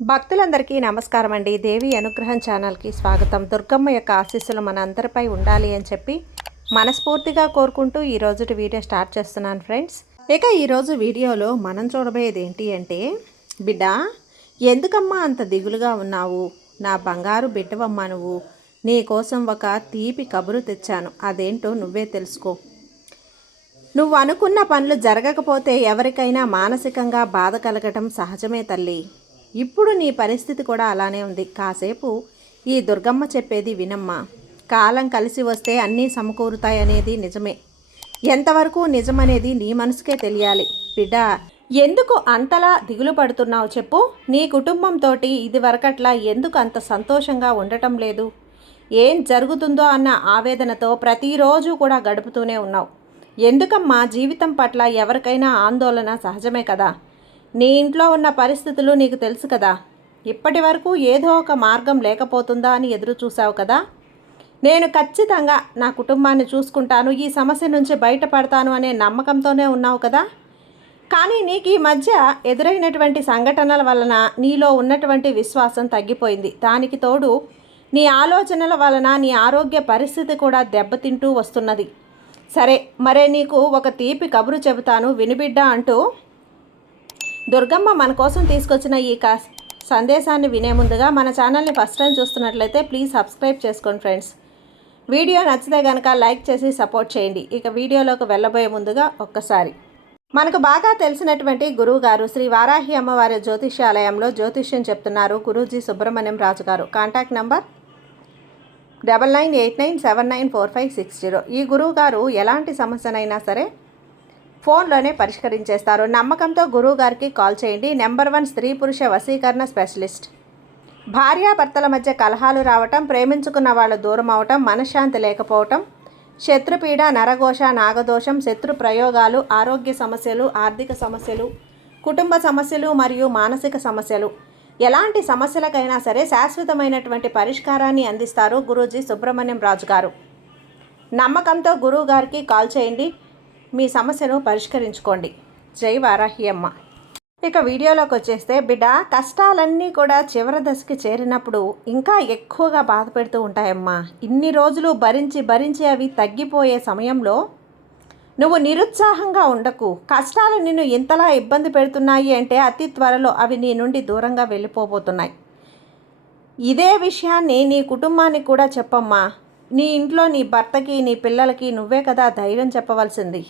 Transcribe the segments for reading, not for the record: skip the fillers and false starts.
భక్తులందరికీ నమస్కారం అండి. దేవి అనుగ్రహం ఛానల్కి స్వాగతం. దుర్గమ్మ యొక్క ఆశీస్సులు మన అందరిపై ఉండాలి అని చెప్పి మనస్ఫూర్తిగా కోరుకుంటూ ఈరోజు వీడియో స్టార్ట్ చేస్తున్నాను ఫ్రెండ్స్. ఇక ఈరోజు వీడియోలో మనం చూడబోయేది ఏంటి అంటే, బిడ్డ ఎందుకమ్మా అంత దిగులుగా ఉన్నావు? నా బంగారు బిడ్డవమ్మా నువ్వు. నీ కోసం ఒక తీపి కబురు తెచ్చాను, అదేంటో నువ్వే తెలుసుకో. నువ్వు అనుకున్న పనులు జరగకపోతే ఎవరికైనా మానసికంగా బాధ కలగటం సహజమే తల్లి. ఇప్పుడు నీ పరిస్థితి కూడా అలానే ఉంది. కాసేపు ఈ దుర్గమ్మ చెప్పేది వినమ్మా. కాలం కలిసి వస్తే అన్నీ సమకూరుతాయనేది నిజమే. ఎంతవరకు నిజమనేది నీ మనసుకే తెలియాలి. బిడ్డ, ఎందుకు అంతలా దిగులు పడుతున్నావు చెప్పు? నీ కుటుంబంతో ఇది వరకట్లా ఎందుకు అంత సంతోషంగా ఉండటం లేదు? ఏం జరుగుతుందో అన్న ఆవేదనతో ప్రతిరోజు కూడా గడుపుతూనే ఉన్నావు. ఎందుకమ్మా? జీవితం పట్ల ఎవరికైనా ఆందోళన సహజమే కదా. నీ ఇంట్లో ఉన్న పరిస్థితులు నీకు తెలుసు కదా. ఇప్పటి వరకు ఏదో ఒక మార్గం లేకపోతుందా అని ఎదురు చూసావు కదా. నేను ఖచ్చితంగా నా కుటుంబాన్ని చూసుకుంటాను, ఈ సమస్య నుంచి బయటపడతాను అనే నమ్మకంతోనే ఉన్నావు కదా. కానీ నీకు ఈ మధ్య ఎదురైనటువంటి సంఘటనల వలన నీలో ఉన్నటువంటి విశ్వాసం తగ్గిపోయింది. దానికి తోడు నీ ఆలోచనల వలన నీ ఆరోగ్య పరిస్థితి కూడా దెబ్బతింటూ వస్తున్నది. సరే, మరే నీకు ఒక తీపి కబురు చెబుతాను వినిబిడ్డ అంటూ దుర్గమ్మ మన కోసం తీసుకొచ్చిన ఈ సందేశాన్ని వినే ముందుగా మన ఛానల్ని ఫస్ట్ టైం చూస్తున్నట్లయితే ప్లీజ్ సబ్స్క్రైబ్ చేసుకోండి ఫ్రెండ్స్. వీడియో నచ్చితే కనుక లైక్ చేసి సపోర్ట్ చేయండి. ఇక వీడియోలోకి వెళ్ళబోయే ముందుగా ఒక్కసారి మనకు బాగా తెలిసినటువంటి గురువు గారు శ్రీ వారాహి అమ్మవారి జ్యోతిష్యాలయంలో జ్యోతిష్యం చెప్తున్నారు గురూజీ సుబ్రహ్మణ్యం రాజు గారు. Contact number 9989794560. ఈ గురువు గారు ఎలాంటి సమస్యనైనా సరే ఫోన్లోనే పరిష్కరించేస్తారు. నమ్మకంతో గురువు గారికి కాల్ చేయండి. నెంబర్ 1 స్త్రీ పురుష వశీకరణ స్పెషలిస్ట్. భార్యాభర్తల మధ్య కలహాలు రావటం, ప్రేమించుకున్న వాళ్ళు దూరం అవటం, మనశ్శాంతి లేకపోవటం, శత్రుపీడ, నరఘోష, నాగదోషం, శత్రు ప్రయోగాలు, ఆరోగ్య సమస్యలు, ఆర్థిక సమస్యలు, కుటుంబ సమస్యలు మరియు మానసిక సమస్యలు, ఎలాంటి సమస్యలకైనా సరే శాశ్వతమైనటువంటి పరిష్కారాన్ని అందిస్తారు గురూజీ సుబ్రహ్మణ్యం రాజు గారు. నమ్మకంతో గురువు గారికి కాల్ చేయండి, మీ సమస్యను పరిష్కరించుకోండి. జై వారాహి అమ్మ. ఇక వీడియోలోకి వచ్చేస్తే, బిడ్డ కష్టాలన్నీ కూడా చివరి దశకి చేరినప్పుడు ఇంకా ఎక్కువగా బాధ పెడుతూ ఉంటాయమ్మా. ఇన్ని రోజులు భరించి అవి తగ్గిపోయే సమయంలో నువ్వు నిరుత్సాహంగా ఉండకు. కష్టాలు నిన్ను ఇంతలా ఇబ్బంది పెడుతున్నాయి అంటే అతి త్వరలో అవి నీ నుండి దూరంగా వెళ్ళిపోబోతున్నాయి. ఇదే విషయాన్ని నీ కుటుంబానికి కూడా చెప్పమ్మా. నీ ఇంట్లో నీ భర్తకి, నీ పిల్లలకి నువ్వే కదా ధైర్యం చెప్పవలసింది.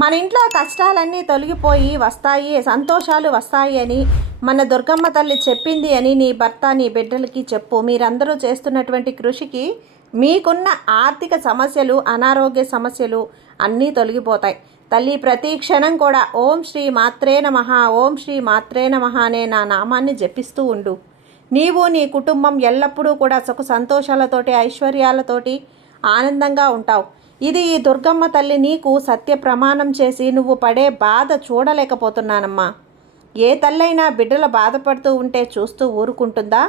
మన ఇంట్లో కష్టాలన్నీ తొలగిపోయి వస్తాయి, సంతోషాలు వస్తాయి అని మన దుర్గమ్మ తల్లి చెప్పింది అని నీ భర్త, నీ బిడ్డలకి చెప్పు. మీరందరూ చేస్తున్నటువంటి కృషికి మీకున్న ఆర్థిక సమస్యలు, అనారోగ్య సమస్యలు అన్నీ తొలగిపోతాయి. తల్లి ప్రతి క్షణం కూడా ఓం శ్రీ మాత్రే నమః, ఓం శ్రీ మాత్రే నమః అనే నా నామాన్ని జపిస్తూ ఉండు. నీవు నీ కుటుంబం ఎల్లప్పుడూ కూడా సుఖ సంతోషాలతోటి, ఐశ్వర్యాలతోటి ఆనందంగా ఉంటావు. ఇది ఈ దుర్గమ్మ తల్లి నీకు సత్య ప్రమాణం చేసి నువ్వు పడే బాధ చూడలేకపోతున్నానమ్మా. ఏ తల్లైనా బిడ్డలు బాధపడుతూ ఉంటే చూస్తూ ఊరుకుంటుందా?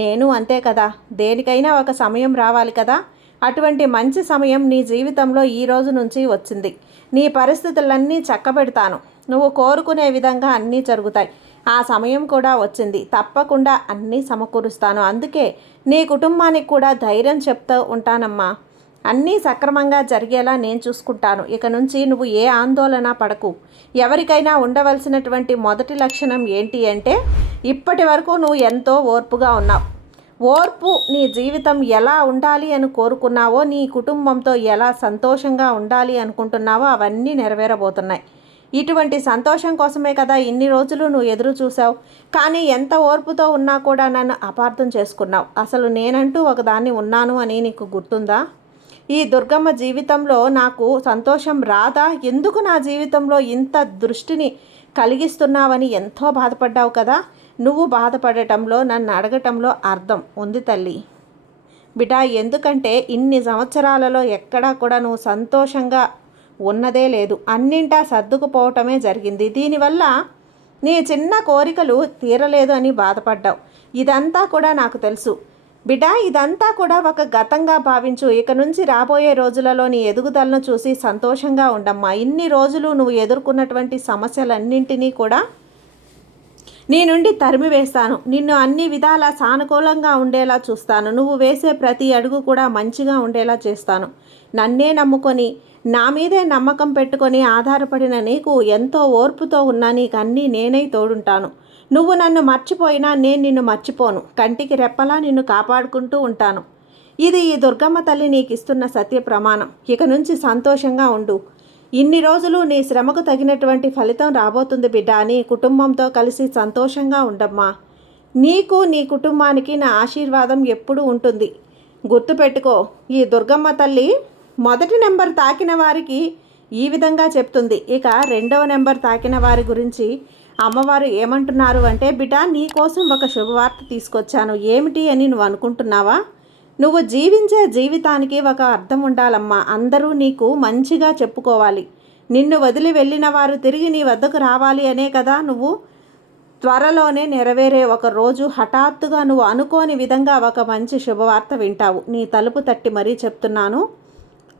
నేను అంతే కదా. దేనికైనా ఒక సమయం రావాలి కదా. అటువంటి మంచి సమయం నీ జీవితంలో ఈ రోజు నుంచి వచ్చింది. నీ పరిస్థితులన్నీ చక్కబెడతాను. నువ్వు కోరుకునే విధంగా అన్నీ జరుగుతాయి. ఆ సమయం కూడా వచ్చింది. తప్పకుండా అన్నీ సమకూరుస్తాను. అందుకే నీ కుటుంబానికి కూడా ధైర్యం చెప్తూ ఉంటానమ్మా. అన్నీ సక్రమంగా జరిగేలా నేను చూసుకుంటాను. ఇక నుంచి నువ్వు ఏ ఆందోళన పడకు. ఎవరికైనా ఉండవలసినటువంటి మొదటి లక్షణం ఏంటి అంటే, ఇప్పటి వరకు నువ్వు ఎంతో ఓర్పుగా ఉన్నావు. ఓర్పు నీ జీవితం ఎలా ఉండాలి అని కోరుకున్నావో, నీ కుటుంబంతో ఎలా సంతోషంగా ఉండాలి అనుకుంటున్నావో అవన్నీ నెరవేరబోతున్నాయి. ఇటువంటి సంతోషం కోసమే కదా ఇన్ని రోజులు నువ్వు ఎదురు చూసావు. కానీ ఎంత ఓర్పుతో ఉన్నా కూడా నన్ను అపార్థం చేసుకున్నావు. అసలు నేనంటూ ఒకదాన్ని ఉన్నాను అని నీకు గుర్తుందా? ఈ దుర్గమ్మ జీవితంలో నాకు సంతోషం రాదా? ఎందుకు నా జీవితంలో ఇంత దృష్టిని కలిగిస్తున్నావని ఎంతో బాధపడ్డావు కదా. నువ్వు బాధపడటంలో, నన్ను అడగటంలో అర్థం ఉంది తల్లి. బిడ్డ, ఎందుకంటే ఇన్ని సంవత్సరాలలో ఎక్కడా కూడా నువ్వు సంతోషంగా ఉన్నదే లేదు. అన్నింటా సర్దుకుపోవటమే జరిగింది. దీనివల్ల నీ చిన్న కోరికలు తీరలేదు అని బాధపడ్డావు. ఇదంతా కూడా నాకు తెలుసు బిడ్డ. ఇదంతా కూడా ఒక గతంగా భావించు. ఇక నుంచి రాబోయే రోజులలో నీ ఎదుగుదలను చూసి సంతోషంగా ఉండమ్మా. ఇన్ని రోజులు నువ్వు ఎదుర్కొన్నటువంటి సమస్యలన్నింటినీ కూడా నీ నుండి తరిమి వేస్తాను. నిన్ను అన్ని విధాలా సానుకూలంగా ఉండేలా చూస్తాను. నువ్వు వేసే ప్రతి అడుగు కూడా మంచిగా ఉండేలా చేస్తాను. నన్నే నమ్ముకొని నా మీదే నమ్మకం పెట్టుకొని ఆధారపడిన నీకు ఎంతో ఓర్పుతో ఉన్నా నీకు అన్నీ నేనై తోడుంటాను. నువ్వు నన్ను మర్చిపోయినా నేను నిన్ను మర్చిపోను. కంటికి రెప్పలా నిన్ను కాపాడుకుంటూ ఉంటాను. ఇది ఈ దుర్గమ్మ తల్లి నీకు ఇస్తున్న సత్య ప్రమాణం. ఇక నుంచి సంతోషంగా ఉండు. ఇన్ని రోజులు నీ శ్రమకు తగినటువంటి ఫలితం రాబోతుంది బిడ్డ. నీ కుటుంబంతో కలిసి సంతోషంగా ఉండమ్మా. నీకు నీ కుటుంబానికి నా ఆశీర్వాదం ఎప్పుడూ ఉంటుంది. గుర్తుపెట్టుకో, ఈ దుర్గమ్మ తల్లి మొదటి నెంబర్ తాకిన వారికి ఈ విధంగా చెప్తుంది. ఇక రెండవ నెంబర్ తాకిన వారి గురించి అమ్మవారు ఏమంటున్నారు అంటే, బిడ్డ నీ కోసం ఒక శుభవార్త తీసుకొచ్చాను. ఏమిటి అని నువ్వు అనుకుంటున్నావా? నువ్వు జీవించే జీవితానికి ఒక అర్థం ఉండాలమ్మా. అందరూ నీకు మంచిగా చెప్పుకోవాలి. నిన్ను వదిలి వెళ్ళిన వారు తిరిగి నీ వద్దకు రావాలి అనే కదా నువ్వు త్వరలోనే నెరవేరే ఒక రోజు హఠాత్తుగా నువ్వు అనుకోని విధంగా ఒక మంచి శుభవార్త వింటావు. నీ తలుపు తట్టి మరీ చెప్తున్నాను.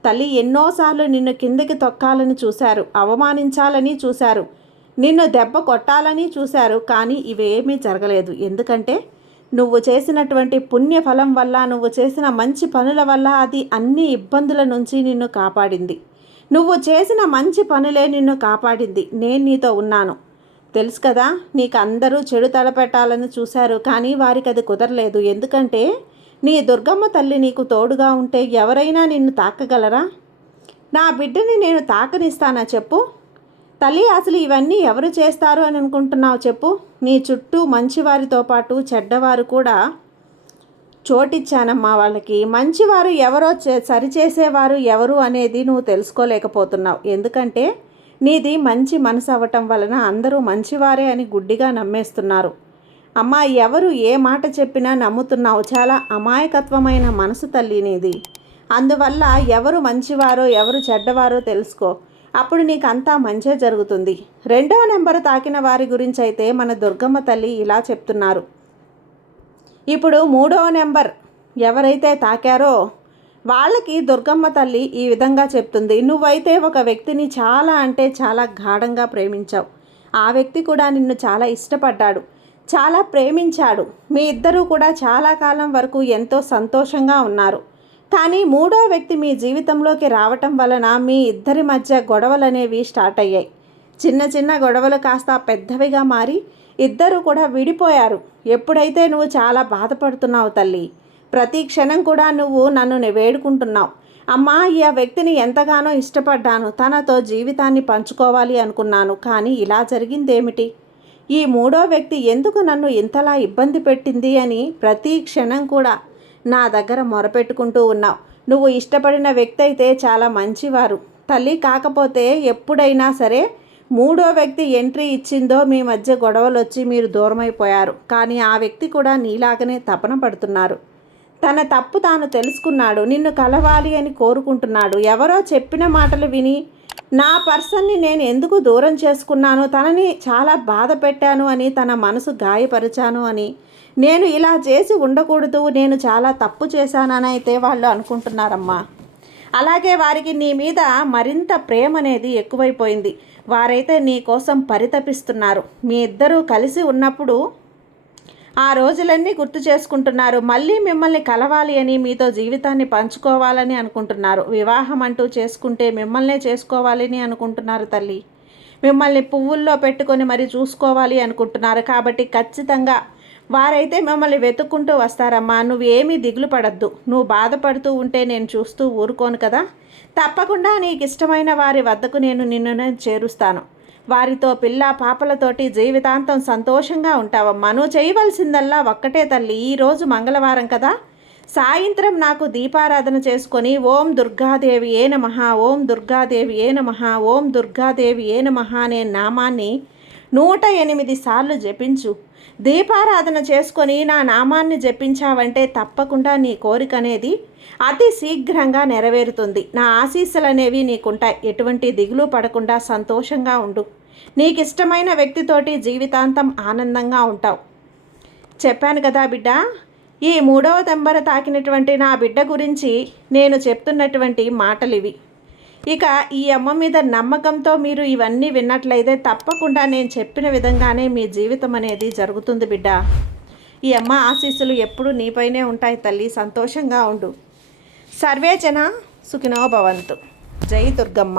తల్లి ఎన్నోసార్లు నిన్ను కిందకి తొక్కాలని చూశారు, అవమానించాలని చూశారు, నిన్ను దెబ్బ కొట్టాలని చూశారు. కానీ ఇవేమీ జరగలేదు. ఎందుకంటే నువ్వు చేసినటువంటి పుణ్యఫలం వల్ల, నువ్వు చేసిన మంచి పనుల వల్ల అది అన్ని ఇబ్బందుల నుంచి నిన్ను కాపాడింది. నువ్వు చేసిన మంచి పనులే నిన్ను కాపాడింది. నేను నీతో ఉన్నాను. తెలుసు కదా, నీకు అందరూ చెడు తలపెట్టాలని చూశారు, కానీ వారికి అది కుదరలేదు. ఎందుకంటే నీ దుర్గమ్మ తల్లి నీకు తోడుగా ఉంటే ఎవరైనా నిన్ను తాకగలరా? నా బిడ్డని నేను తాకనిస్తానా చెప్పు? తల్లి, అసలు ఇవన్నీ ఎవరు చేస్తారు అని అనుకుంటున్నావు చెప్పు? నీ చుట్టూ మంచివారితో పాటు చెడ్డవారు కూడా చోటిచ్చానమ్మా. వాళ్ళకి మంచివారు ఎవరో సరిచేసేవారు ఎవరు అనేది నువ్వు తెలుసుకోలేకపోతున్నావు. ఎందుకంటే నీది మంచి మనసు అవ్వటం వలన అందరూ మంచివారే అని గుడ్డిగా నమ్మేస్తున్నారు. అమ్మా, ఎవరు ఏ మాట చెప్పినా నమ్ముతున్నావు. చాలా అమాయకత్వమైన మనసు తల్లి నీది. అందువల్ల ఎవరు మంచివారో ఎవరు చెడ్డవారో తెలుసుకో. అప్పుడు నీకు అంతా మంచే జరుగుతుంది. రెండవ నెంబరు తాకిన వారి గురించి అయితే మన దుర్గమ్మ తల్లి ఇలా చెప్తున్నారు. ఇప్పుడు మూడవ నెంబర్ ఎవరైతే తాకారో వాళ్ళకి దుర్గమ్మ తల్లి ఈ విధంగా చెప్తుంది. నువ్వైతే ఒక వ్యక్తిని చాలా అంటే చాలా గాఢంగా ప్రేమించావు. ఆ వ్యక్తి కూడా నిన్ను చాలా ఇష్టపడ్డాడు, చాలా ప్రేమించాడు. మీ ఇద్దరూ కూడా చాలా కాలం వరకు ఎంతో సంతోషంగా ఉన్నారు. కానీ మూడో వ్యక్తి మీ జీవితంలోకి రావటం వలన మీ ఇద్దరి మధ్య గొడవలు అనేవి స్టార్ట్ అయ్యాయి. చిన్న చిన్న గొడవలు కాస్త పెద్దవిగా మారి ఇద్దరు కూడా విడిపోయారు. ఎప్పుడైతే నువ్వు చాలా బాధపడుతున్నావు తల్లి, ప్రతి క్షణం కూడా నువ్వు నన్ను వేడుకుంటున్నావు. అమ్మా, ఈ వ్యక్తిని ఎంతగానో ఇష్టపడ్డాను, తనతో జీవితాన్ని పంచుకోవాలి అనుకున్నాను, కానీ ఇలా జరిగిందేమిటి? ఈ మూడో వ్యక్తి ఎందుకు నన్ను ఇంతలా ఇబ్బంది పెట్టింది అని ప్రతి క్షణం కూడా నా దగ్గర మొరపెట్టుకుంటూ ఉన్నావు. నువ్వు ఇష్టపడిన వ్యక్తి అయితే చాలా మంచివారు తల్లి. కాకపోతే ఎప్పుడైనా సరే మూడో వ్యక్తి ఎంట్రీ ఇచ్చిందో మీ మధ్య గొడవలు వచ్చి మీరు దూరమైపోయారు. కానీ ఆ వ్యక్తి కూడా నీలాగనే తపన పడుతున్నారు. తన తప్పు తాను తెలుసుకున్నాడు, నిన్ను కలవాలి అని కోరుకుంటున్నాడు. ఎవరో చెప్పిన మాటలు విని నా పర్సన్ని నేను ఎందుకు దూరం చేసుకున్నాను, తనని చాలా బాధ పెట్టాను అని, తన మనసు గాయపరిచాను అని, నేను ఇలా చేసి ఉండకూడదు, నేను చాలా తప్పు చేశానని అయితే వాళ్ళు అనుకుంటున్నారమ్మా. అలాగే వారికి నీ మీద మరింత ప్రేమ అనేది ఎక్కువైపోయింది. వారైతే నీ కోసం పరితపిస్తున్నారు. మీ ఇద్దరూ కలిసి ఉన్నప్పుడు ఆ రోజులన్నీ గుర్తు చేసుకుంటున్నారు. మళ్ళీ మిమ్మల్ని కలవాలి అని, మీతో జీవితాన్ని పంచుకోవాలని అనుకుంటున్నారు. వివాహం అంటూ చేసుకుంటే మిమ్మల్నే చేసుకోవాలని అనుకుంటున్నారు తల్లి. మిమ్మల్ని పువ్వుల్లో పెట్టుకొని మరి చూసుకోవాలి అనుకుంటున్నారు. కాబట్టి ఖచ్చితంగా వారైతే మిమ్మల్ని వెతుక్కుంటూ వస్తారమ్మా. నువ్వేమీ దిగులు పడద్దు. నువ్వు బాధపడుతూ ఉంటే నేను చూస్తూ ఊరుకోను కదా. తప్పకుండా నీకు ఇష్టమైన వారి వద్దకు నిన్ను చేరుస్తాను. వారితో పిల్ల పాపలతోటి జీవితాంతం సంతోషంగా ఉంటావమ్మా. నువ్వు చేయవలసిందల్లా ఒక్కటే తల్లి. ఈరోజు మంగళవారం కదా, సాయంత్రం నాకు దీపారాధన చేసుకొని ఓం దుర్గాదేవి ఏ నమః, ఓం దుర్గాదేవి ఏ నమః, ఓం దుర్గాదేవి ఏ నమః అనే నామాన్ని 108 సార్లు జపించు. దీపారాధన చేసుకొని నా నామాన్ని జపించావంటే తప్పకుండా నీ కోరిక అనేది అతి శీఘ్రంగా నెరవేరుతుంది. నా ఆశీస్సులు అనేవి నీకుంటాయి. ఎటువంటి దిగులు పడకుండా సంతోషంగా ఉండు. నీకు ఇష్టమైన వ్యక్తితోటి జీవితాంతం ఆనందంగా ఉంటావు. చెప్పాను కదా బిడ్డ, ఈ మూడవ నెంబర్ తాకినటువంటి నా బిడ్డ గురించి నేను చెప్తున్నటువంటి మాటలు ఇవి. ఇక ఈ అమ్మ మీద నమ్మకంతో మీరు ఇవన్నీ విన్నట్లయితే తప్పకుండా నేను చెప్పిన విధంగానే మీ జీవితం అనేది జరుగుతుంది బిడ్డ. ఈ అమ్మ ఆశీస్సులు ఎప్పుడు నీపైనే ఉంటాయి తల్లి. సంతోషంగా ఉండు. సర్వే జన సుఖినో భవంతు. జై దుర్గమ్మ.